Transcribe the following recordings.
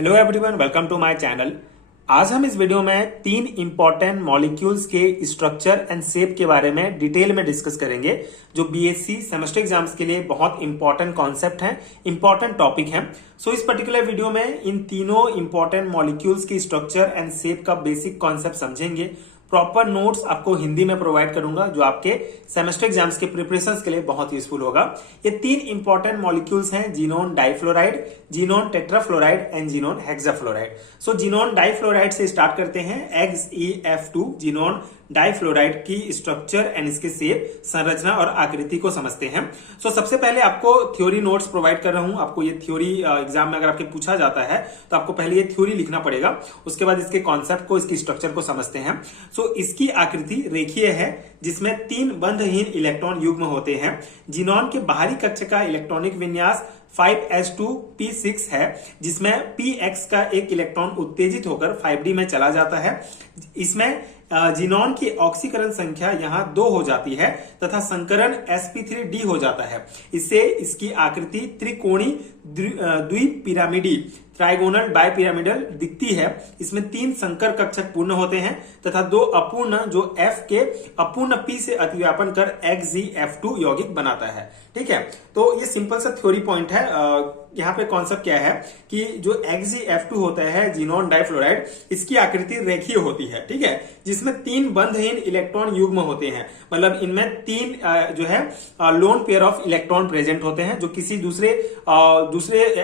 Hello everyone, welcome to my channel. आज हम इस वीडियो में 3 इंपॉर्टेंट मॉलिक्यूल्स के स्ट्रक्चर एंड शेप के बारे में डिटेल में डिस्कस करेंगे, जो बीएससी सेमेस्टर एग्जाम्स के लिए बहुत इंपॉर्टेंट कॉन्सेप्ट हैं, इंपॉर्टेंट टॉपिक हैं। सो इस पर्टिकुलर वीडियो में इन तीनों इंपॉर्टेंट मॉलिक्यूल्स की स्ट्रक्चर एंड शेप का बेसिक कॉन्सेप्ट समझेंगे। प्रॉपर नोट्स आपको हिंदी में प्रोवाइड करूंगा, जो आपके सेमेस्टर एग्जाम्स के प्रिपरेशंस के लिए बहुत यूजफुल होगा। ये 3 इंपॉर्टेंट मॉलिक्यूल्स हैं, xenon difluoride, xenon tetrafluoride and xenon hexafluoride. So xenon difluoride से स्टार्ट करते हैं। XeF2 जीनोन डाइफ्लोराइड की स्ट्रक्चर एंड इसके शेप, संरचना और आकृति को समझते हैं। सो सबसे पहले आपको थ्योरी नोट्स प्रोवाइड कर रहा हूं। आपको ये थ्योरी एग्जाम में अगर आपके पूछा जाता है तो आपको पहले ये थ्योरी लिखना पड़ेगा, उसके बाद इसके कॉन्सेप्ट को, इसकी स्ट्रक्चर को समझते हैं। सो इसकी आकृति रेखीय है, जिसमें 3 बंधहीन इलेक्ट्रॉन युग्म होते हैं। जीनोन के बाहरी कक्ष का इलेक्ट्रॉनिक विन्यास 5s2p6 है, जिसमें px का एक इलेक्ट्रॉन उत्तेजित होकर 5d में चला जाता है। इसमें जीनोन की ऑक्सीकरण संख्या यहां 2 हो जाती है तथा संकरण sp3d हो जाता है। इससे इसकी आकृति त्रिकोणी द्विपिरामिडी, ट्राइगोनल बाइपिरामिडल दिखती है। इसमें 3 संकर कक्षक पूर्ण होते हैं तथा 2 अपूर्ण, जो F के अपूर्ण P से अतिव्यापन कर XeF2 यौगिक बनाता है। ठीक है, तो ये सिंपल सा थ्योरी पॉइंट है। यहाँ पे कॉन्सेप्ट क्या है कि जो XeF2 होता है जीनोन डाइफ्लोराइड, इसकी आकृति रेखीय होती है। ठीक है, जिसमें 3 बंधहीन इलेक्ट्रॉन युग्म होते हैं, मतलब इनमें 3 जो है lone pair of electron present होते हैं, जो किसी दूसरे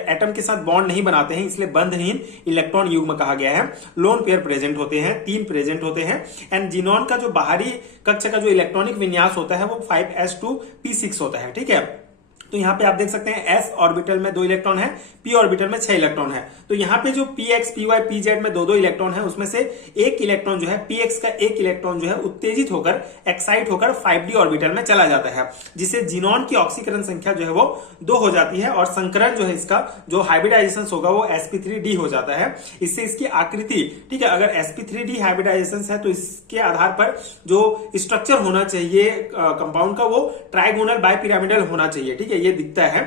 एटम के साथ बॉन्ड नहीं बनाते हैं, इसलिए बंधहीन इलेक्ट्रॉन युग्म कहा गया है। लोन पेयर प्रेजेंट होते हैं, 3 प्रेजेंट होते हैं। एंड जीनोन का जो बाहरी कक्ष का जो इलेक्ट्रॉनिक विन्यास होता है वो 5s2p6 होता है। ठीक है, तो यहाँ पे आप देख सकते हैं s ऑर्बिटल में 2 इलेक्ट्रॉन है, p ऑर्बिटल में 6 इलेक्ट्रॉन है। तो यहाँ पे जो px, py, pz में 2-2 इलेक्ट्रॉन है, उसमें से एक इलेक्ट्रॉन जो है px का एक इलेक्ट्रॉन जो है उत्तेजित होकर, एक्साइट होकर 5d ऑर्बिटल में चला जाता है, जिससे जीनोन की ऑक्सीकरण संख्या जो है वो 2 हो जाती है और संकरण जो है इसका जो हाइब्रिडाइजेशन होगा वो sp3d हो जाता है। इससे इसकी आकृति, ठीक है, अगर sp3d हाइब्रिडाइजेशन है तो इसके आधार पर जो स्ट्रक्चर होना चाहिए कंपाउंड का वो ट्राइगोनल बाइपिरामिडल होना चाहिए। ठीक है, ये दिखता है।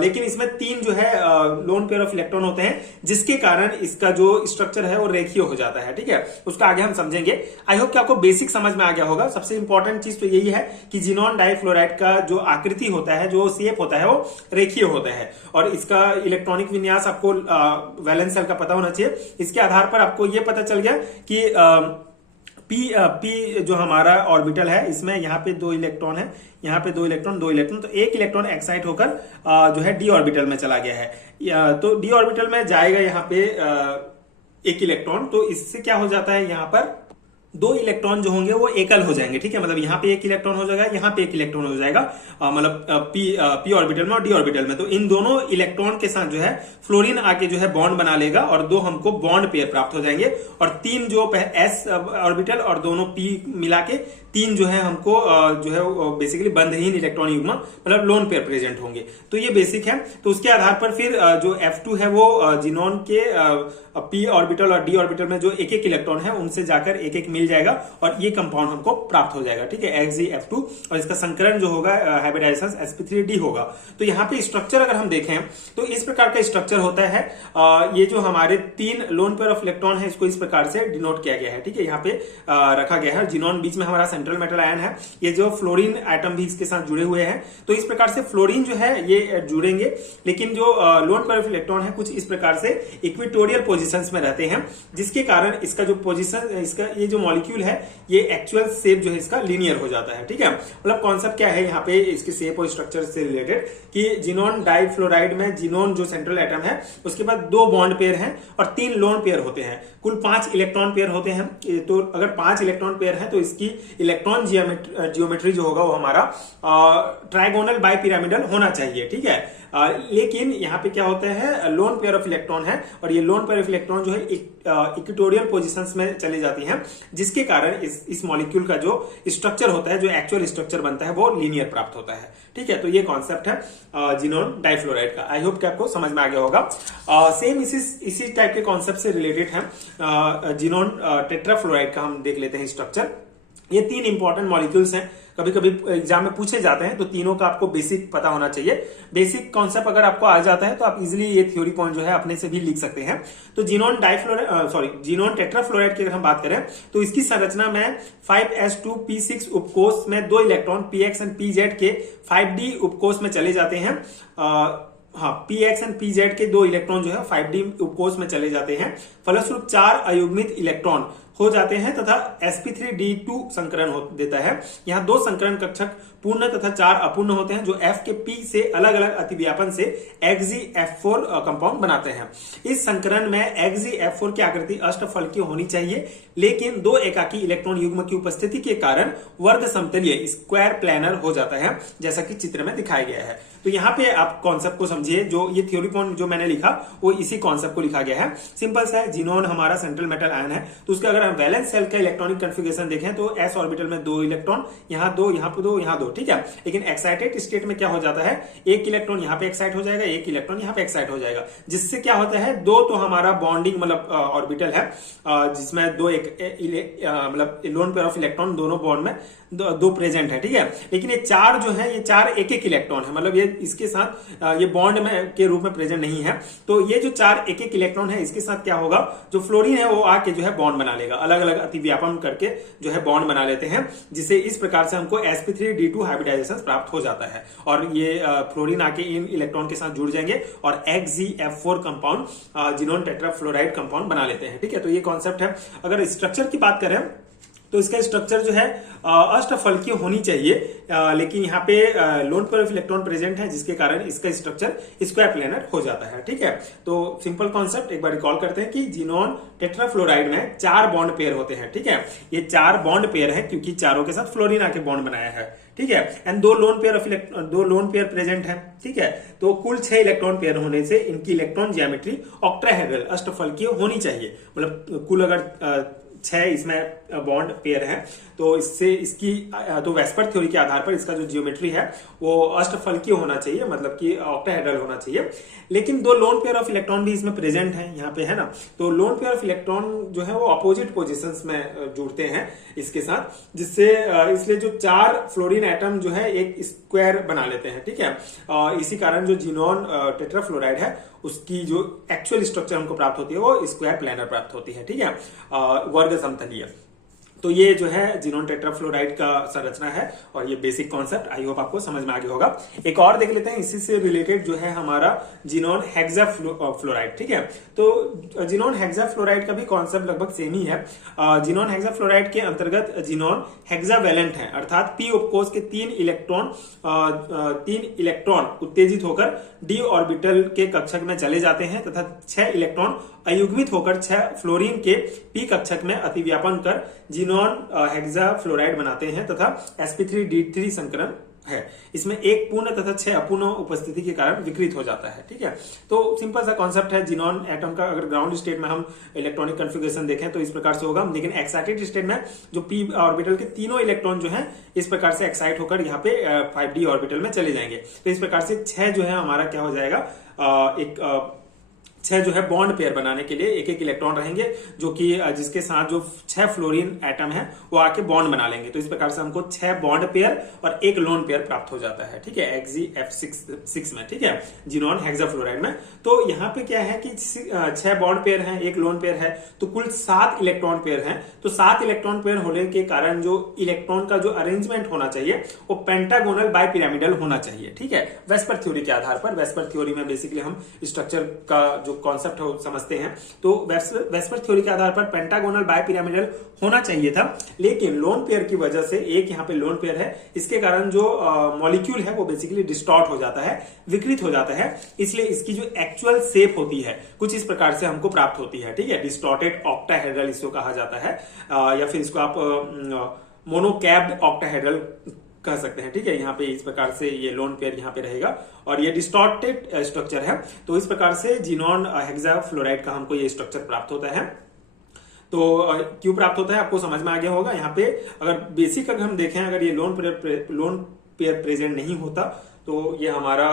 लेकिन इसमें 3 जो है लोन पेयर ऑफ इलेक्ट्रॉन होते हैं, जिसके कारण इसका जो स्ट्रक्चर है वो रेखीय हो जाता है। ठीक है, उसका आगे हम समझेंगे। आई होप कि आपको बेसिक समझ में आ गया होगा। सबसे इंपॉर्टेंट चीज तो यही है कि जीनोन डाइफ्लोराइड का जो आकृति होता है, जो शेप होता है, वो रेखीय होता है और इसका इलेक्ट्रॉनिक विन्यास आपको वैलेंस शेल का पता होना चाहिए। इसके आधार पर आपको यह पता चल गया कि p जो हमारा ऑर्बिटल है, इसमें यहाँ पे 2 इलेक्ट्रॉन है, यहाँ पे 2 इलेक्ट्रॉन, तो एक इलेक्ट्रॉन एक्साइट होकर जो है d ऑर्बिटल में चला गया है। तो d ऑर्बिटल में जाएगा यहाँ पे एक इलेक्ट्रॉन, तो इससे क्या हो जाता है, यहाँ पर 2 इलेक्ट्रॉन जो होंगे वो एकल हो जाएंगे। ठीक है, मतलब यहाँ पे 1 इलेक्ट्रॉन हो जाएगा, यहाँ पे 1 इलेक्ट्रॉन हो जाएगा, मतलब p ऑर्बिटल में और d ऑर्बिटल में। तो इन दोनों इलेक्ट्रॉन के साथ जो है फ्लोरीन आके जो है बॉन्ड बना लेगा और 2 हमको बॉन्ड पेयर प्राप्त हो जाएंगे और 3 जो s ऑर्बिटल और दोनों p मिला के 3 जो है हमको जो है बेसिकली बंधहीन इलेक्ट्रॉन युग्म, मतलब लोन पेयर प्रेजेंट होंगे। तो ये बेसिक है। तो उसके आधार पर फिर जो F2 है वो जीनोन के p ऑर्बिटल और d ऑर्बिटल में जो एक इलेक्ट्रॉन है उनसे जाकर एक मिल जाएगा और ये कंपाउंड हमको प्राप्त हो जाएगा। ठीक है, XeF2, और इसका संकरण जो होगा हाइब्रिडाइजेशन sp3d होगा। तो यहाँ पे स्ट्रक्चर अगर हम देखें तो इस प्रकार का स्ट्रक्चर होता है। ये जो हमारे 3 लोन पेयर ऑफ इलेक्ट्रॉन है, इसको इस प्रकार से डिनोट किया गया है। ठीक है, यहाँ पे रखा गया है। जीनोन बीच में हमारा सेंट्रल मेटल आयन है, ये जो फ्लोरीन एटम भी इसके साथ जुड़े हुए हैं। तो इस प्रकार से फ्लोरीन जो है ये जुड़ेंगे, लेकिन जो लोन पेयर ऑफ इलेक्ट्रॉन है कुछ इस प्रकार से इक्वेटोरियल पोजीशंस में रहते हैं, जिसके कारण इसका जो पोजीशन, इसका ये जो मॉलिक्यूल है, ये एक्चुअल शेप जो है इसका लीनियर हो जाता है। ठीक है, मतलब कॉन्सेप्ट क्या है यहाँ पे इसके शेप और स्ट्रक्चर से रिलेटेड कि जीनोन डाइफ्लोराइड में जीनोन जो सेंट्रल एटम है उसके बाद 2 बॉन्ड पेयर हैं और 3 लोन पेयर होते हैं। कुल 5 इलेक्ट्रॉन पेयर होते हैं। तो अगर 5 इलेक्ट्रॉन पेयर है तो इसकी इलेक्ट्रॉन जियोमेट्री जो होगा वो हमारा ट्राइगोनल बाइपिरामिडल होना चाहिए। ठीक है, लेकिन यहाँ पे क्या होता है, लोन पेयर ऑफ इलेक्ट्रॉन है और ये लोन पेयर ऑफ इलेक्ट्रॉन जो है इक्वेटोरियल पोजीशंस में चले जाती हैं, जिसके कारण इस मॉलिक्यूल का जो स्ट्रक्चर होता है, जो एक्चुअल स्ट्रक्चर बनता है, वो लीनियर प्राप्त होता है। ठीक है, तो ये कॉन्सेप्ट है जीनोन डाइफ्लोराइड का। आई होप कि आपको समझ में आ गया होगा। सेम इसी टाइप के कॉन्सेप्ट से रिलेटेड है जीनोन टेट्राफ्लोराइड का। हम देख लेते हैं स्ट्रक्चर। ये तीन इंपॉर्टेंट मॉलिक्यूल्स हैं, कभी कभी एग्जाम में पूछे जाते हैं, तो तीनों का आपको बेसिक पता होना चाहिए। बेसिक कॉन्सेप्ट अगर आपको आ जाता है तो आप इजीली ये थ्योरी पॉइंट जो है अपने से भी लिख सकते हैं। तो जीनोन टेट्राफ्लोराइड की अगर हम बात करें तो इसकी संरचना में 5s2p6 उपकोष में 2 इलेक्ट्रॉन px एंड pz के 5d उपकोष में चले जाते हैं। px एंड pz के 2 इलेक्ट्रॉन जो है 5d उपकोष में चले जाते हैं, फलस्वरूप 4 अयुग्मित इलेक्ट्रॉन हो जाते हैं तथा sp3d2 संकरण देता है। यहाँ 2 संकरण कक्षक पूर्ण तथा 4 अपूर्ण होते हैं जो F के P से अलग अलग अतिव्यापन से XgF4 कंपाउंड बनाते हैं। इस संकरण में XgF4 की आकृति अष्टफलकीय होनी चाहिए, लेकिन 2 एकाकी इलेक्ट्रॉन युग्म की उपस्थिति के कारण वर्ग समतलीय स्क्वायर प्लैनर हो जाता है, जैसा कि चित्र में दिखाया गया है। तो यहाँ पे आप कॉन्सेप्ट को समझिए, जो ये थ्योरी पॉइंट जो मैंने लिखा वो इसी कॉन्सेप्ट को लिखा गया है। सिंपल सा है, जीनोन हमारा सेंट्रल मेटल आयन है, तो उसका अगर हम वैलेंस शेल का इलेक्ट्रॉनिक कन्फिगरेशन देखें तो s ऑर्बिटल में 2 इलेक्ट्रॉन, यहाँ 2, यहाँ पे 2, यहाँ 2, ठीक है। लेकिन एक्साइटेड स्टेट में क्या हो जाता है, 1 इलेक्ट्रॉन यहाँ पे एक्साइट हो जाएगा, 1 इलेक्ट्रॉन यहाँ पे एक्साइट हो जाएगा, जिससे क्या होता है 2 तो हमारा बॉन्डिंग मतलब ऑर्बिटल है, जिसमें 2 मतलब लोन पेयर ऑफ इलेक्ट्रॉन दोनों बॉन्ड में 2 प्रेजेंट है, ठीक है। लेकिन ये 4 जो है, ये 4 एक इलेक्ट्रॉन है, मतलब ये इसके साथ ये बॉन्ड में के रूप में प्रेजेंट नहीं है। तो ये जो 4 एक इलेक्ट्रॉन है, इसके साथ क्या होगा, जो फ्लोरीन है वो आके जो है बॉन्ड बना लेगा, अलग अलग अतिव्यापन करके जो है बॉन्ड बना लेते हैं, जिससे इस प्रकार से हमको sp3d2 हाइब्रिडाइजेशन प्राप्त हो जाता है और ये फ्लोरीन आके इन इलेक्ट्रॉन के साथ जुड़ जाएंगे और XgF4 compound xenon tetrafluoride compound बना लेते हैं, ठीक है। तो ये कॉन्सेप्ट है। अगर स्ट्रक्चर की बात करें तो इसका स्ट्रक्चर जो है अष्टफलकीय होनी चाहिए, लेकिन यहाँ पे lone pair of electron present है, जिसके कारण इसका स्ट्रक्चर स्क्वायर प्लैनर हो जाता है, ठीक है। तो सिंपल कॉन्सेप्ट एक बार रिकॉल करते हैं कि जीनोन टेट्राफ्लोराइड में 4 बॉन्ड पेयर होते हैं, ठीक है। ये 4 बॉन्ड पेयर है क्योंकि चारों के साथ फ्लोरीन आके बॉन्ड बनाया है, ठीक है। एंड 2 लोन पेयर प्रेजेंट है, ठीक है। तो कुल 6 इलेक्ट्रॉन पेयर होने से इनकी इलेक्ट्रॉन ज्योमेट्री ऑक्टाहेड्रल अष्टफलकीय होनी चाहिए। मतलब कुल अगर 6 इसमें बॉन्ड पेयर है तो इससे इसकी तो वेस्पर थ्योरी के आधार पर इसका जो जियोमेट्री है वो अष्टफलकीय होना चाहिए, मतलब कि ऑक्टाहेड्रल होना चाहिए। लेकिन 2 लोन पेयर ऑफ इलेक्ट्रॉन भी इसमें प्रेजेंट है, यहाँ पे है ना। तो लोन पेयर ऑफ इलेक्ट्रॉन जो है वो अपोजिट पोजिशंस में जुड़ते हैं इसके साथ, जिससे इसलिए जो 4 फ्लोरीन एटम जो है एक स्क्वायर बना लेते हैं, ठीक है। इसी कारण जो जीनोन टेट्राफ्लोराइड है उसकी जो एक्चुअल स्ट्रक्चर हमको प्राप्त होती है वो स्क्वायर प्लैनर प्राप्त होती है, ठीक है, वर्ग समतलीय। तो ये जो है जीनोन टेट्राफ्लोराइड का संरचना है और ये बेसिक कॉन्सेप्ट आई होप आपको समझ में आ गया होगा। एक और देख लेते हैं इसी से रिलेटेड जो है हमारा जीनोन हेक्साफ्लोराइड, ठीक है। तो जीनोन हेक्साफ्लोराइड का भी कॉन्सेप्ट लगभग सेम ही है। जीनोन हेक्साफ्लोराइड के अंतर्गत जीनोन हेक्सावेलेंट है, अर्थात p उपकोष के 3 इलेक्ट्रॉन उत्तेजित होकर d ऑर्बिटल के कक्षक में चले जाते हैं तथा 6 इलेक्ट्रॉन अयुग्मित होकर 6 फ्लोरीन के p कक्षक में अतिव्यापन कर जीनोन हेक्साफ्लोराइड बनाते हैं तथा sp3d3 संकरण है। इसमें एक पूर्ण तथा 6 अपूर्ण उपस्थिति के कारण विकृत हो जाता है, ठीक है। तो सिंपल सा कॉन्सेप्ट है। जीनोन एटम का अगर ग्राउंड स्टेट में हम इलेक्ट्रॉनिक कन्फिगरेशन देखें तो इस प्रकार से होगा, लेकिन एक्साइटेड स्टेट में जो p ऑर्बिटल के तीनों इलेक्ट्रॉन जो है इस प्रकार से एक्साइट होकर यहाँ पे 5d ऑर्बिटल में चले जाएंगे। तो इस प्रकार से 6 जो है हमारा क्या हो जाएगा, एक 6 जो है बॉन्ड पेयर बनाने के लिए एक इलेक्ट्रॉन रहेंगे, जो कि जिसके साथ जो 6 फ्लोरीन एटम है वो आके बॉन्ड बना लेंगे। तो इस प्रकार से हमको 6 बॉन्ड पेयर और एक लोन पेयर प्राप्त हो जाता है, ठीक है, XgF6 में, ठीक है, जीनोन हेक्साफ्लोराइड में। तो यहाँ पे क्या है कि 6 बॉन्ड पेयर है, एक लोन पेयर है, तो कुल 7 इलेक्ट्रॉन पेयर है। तो 7 इलेक्ट्रॉन पेयर होने के कारण जो इलेक्ट्रॉन का जो अरेंजमेंट होना चाहिए वो पेंटागोनल बाइपिरामिडल होना चाहिए, ठीक है, वेस्पर थ्योरी के आधार पर। वेस्पर थ्योरी में बेसिकली हम स्ट्रक्चर का जो कॉन्सेप्ट हो समझते हैं, तो वेस्पर थ्योरी के आधार पर पेंटागोनल बाइपिरामिडल होना चाहिए था, लेकिन लोन पेयर की वजह से एक यहाँ पे लोन पेयर है, इसके कारण जो मॉलिक्यूल है वो बेसिकली डिस्टॉर्ट हो जाता है, विकृत हो जाता है। इसलिए इसकी जो एक्चुअल शेप होती है कुछ इस प्रकार से हमको प्राप्त होती है, ठीक है, डिस्टॉर्टेड ऑक्टाहेड्रल इसको कहा जाता है, या फिर इसको आप मोनोकैप्ड ऑक्टाहेड्रल कह सकते हैं, ठीक है। यहाँ पे इस प्रकार से ये लोन पेयर यहाँ पे रहेगा और ये डिस्टॉर्टेड स्ट्रक्चर है। तो इस प्रकार से जीनोन हेक्साफ्लोराइड का हमको ये स्ट्रक्चर प्राप्त होता है। तो क्यों प्राप्त होता है आपको समझ में आ गया होगा। यहाँ पे अगर बेसिक अगर हम देखें, अगर ये लोन पेयर प्रेजेंट नहीं होता तो ये हमारा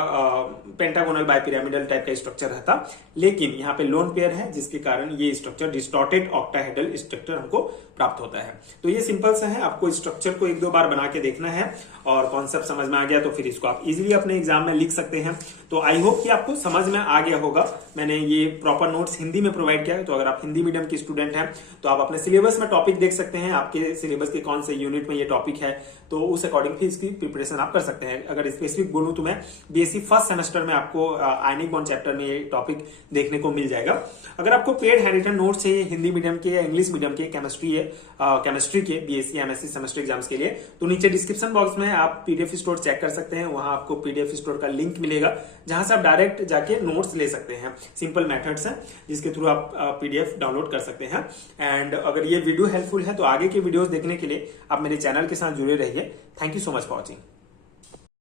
पेंटागोनल बाइपिरामिडल टाइप का स्ट्रक्चर रहता, लेकिन यहाँ पे लोन पेयर है जिसके कारण ये स्ट्रक्चर डिस्टॉर्टेड ऑक्टाहेड्रल स्ट्रक्चर हमको प्राप्त होता है। तो ये सिंपल सा है, आपको स्ट्रक्चर को 1-2 बार बना के देखना है और कॉन्सेप्ट समझ में आ गया तो फिर इसको आप इजीली अपने एग्जाम में लिख सकते हैं। तो आई होप कि आपको समझ में आ गया होगा। मैंने ये प्रॉपर नोट्स हिंदी में प्रोवाइड किया है, तो अगर आप हिंदी मीडियम के स्टूडेंट हैं तो आप अपने सिलेबस में टॉपिक देख सकते हैं, आपके सिलेबस के कौन से यूनिट में ये टॉपिक है, तो उस अकॉर्डिंग भी इसकी प्रिपरेशन आप कर सकते हैं। अगर स्पेसिफिक बोलूं तो मैं बीएससी फर्स्ट सेमेस्टर में आपको आयनिक बॉन्ड चैप्टर में ये टॉपिक देखने को मिल जाएगा। अगर आपको पेड हैंड रिटन नोट्स चाहिए हिंदी मीडियम के या इंग्लिश मीडियम के केमिस्ट्री के बीएससी एमएससी सेमेस्टर एग्जाम्स के लिए, तो नीचे डिस्क्रिप्शन बॉक्स में आप पीडीएफ स्टोर चेक कर सकते हैं। वहां आपको पीडीएफ स्टोर का लिंक मिलेगा जहां से आप डायरेक्ट जाके नोट्स ले सकते हैं। सिंपल मेथड्स हैं जिसके थ्रू आप पीडीएफ डाउनलोड कर सकते हैं। एंड अगर ये वीडियो हेल्पफुल है तो आगे के वीडियोस देखने के लिए आप मेरे चैनल के साथ जुड़े रहिए। Thank you so much for watching.